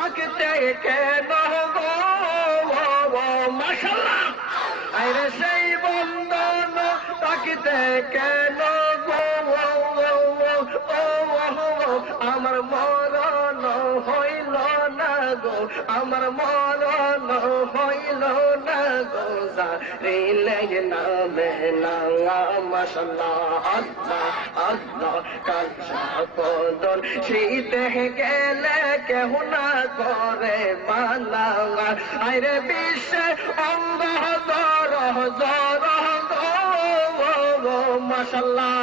তাকিতে কেন গো মাশাআল্লাহ আরে সেই বন্ধন তাকিতে কেন গো আমার মরণ হইল না গো আমার মরণ হইল না গো জারিলে নামে না মাশাআল্লাহ আল্লাহ আল্লাহ কাঁচা বদন শীতে গেলে কেহ না করে মালা আরে বিশ্বে অঙ্গ জর জর গো মাশাআল্লাহ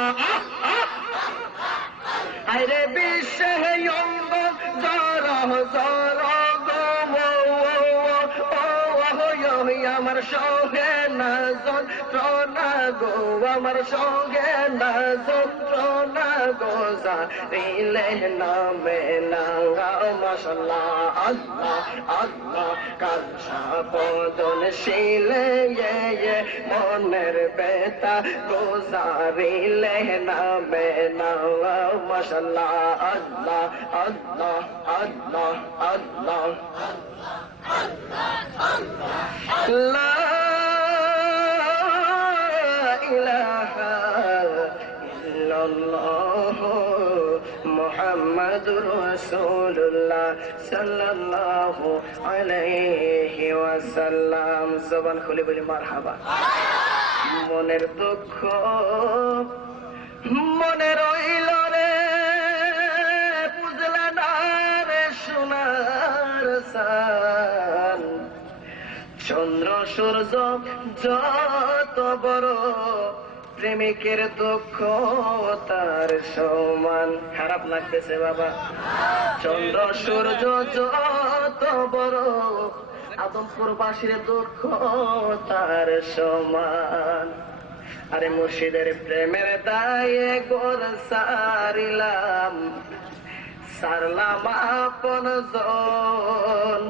আরে বিশ্বে অঙ্গ জর জর গো আমার সঙ্গে না যন্ত্রণা গো আমার সঙ্গে না যন্ত্রণা গো জারিলে নামে না মাশাআল্লাহ আল্লাহ আল্লাহ কাঁচা বদন শিলে মনের বেতা গো জারিলে নামে না মাশাআল্লাহ আল্লাহ আল্লাহ আল্লাহ আল্লাহ লা ইলাহা ইল্লাল্লাহ মুহাম্মাদুর রাসূলুল্লাহ সাল্লাল্লাহু আলাইহি ওয়াসাল্লাম জবান খুলে বলি মারহাবা মনের দুঃখ মনে রইল রে বুঝলা না রে সোনার সান চন্দ্র সূর্য যত বড় প্রেমিকের দুঃখ তার সমান খারাপ লাগতেছে বাবা চন্দ্র সূর্য যত বড় আদমপুরবাসীর দুঃখ তার সমান আরে মুর্শিদের প্রেমের দায়ে গোর সারিলাম সারলাম আপন জন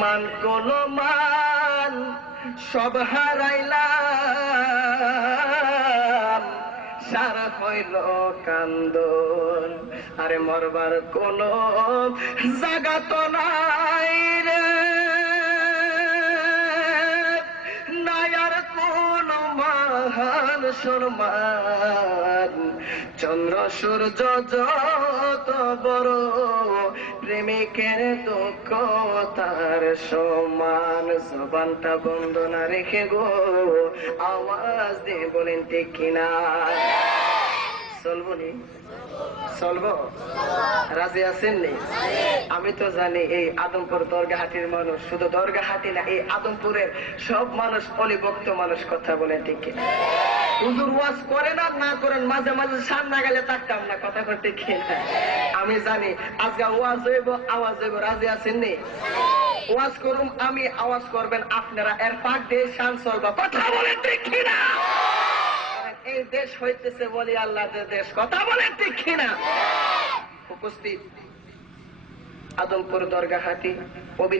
মান কোন মান সব হারাইলাম সারা হইল কান্দন আরে মরবার কোন জায়গা তো নাই রে নাই আর কোন মহান সম্মান চন্দ্র সূর্য যত বড় প্রেমিকের দুঃখ তার সমান জবানটা বন্ধ না রেখে গো আওয়াজ দিয়ে বলেন ঠিক কিনা চলবো নি চলবো রাজি আছেন নি আমি তো জানি এই আদমপুর দরগাহাটির মানুষ শুধু দরগাহাটি না এই আদমপুরের সব মানুষ অলিভক্ত মানুষ কথা বলেন ঠিক কিনা হুজুর ওয়াজ করেন আর না করেন মাঝে মাঝে সামনে গেলে তাকতাম না কথা করতে কিনা আমি জানি আজকে ওয়াজ হইব আওয়াজ হইব রাজি আছেন নি ওয়াজ করুম আমি আওয়াজ করবেন আপনারা এর পাক দিয়ে শান চলবা কথা বলেন ঠিক কিনা এই দেশ হইতেছে বলি আল্লাহ দেশ কথা বলেন ঠিক কিনা উপস্থিত আদমপুর দরগাহাটি পবিত্র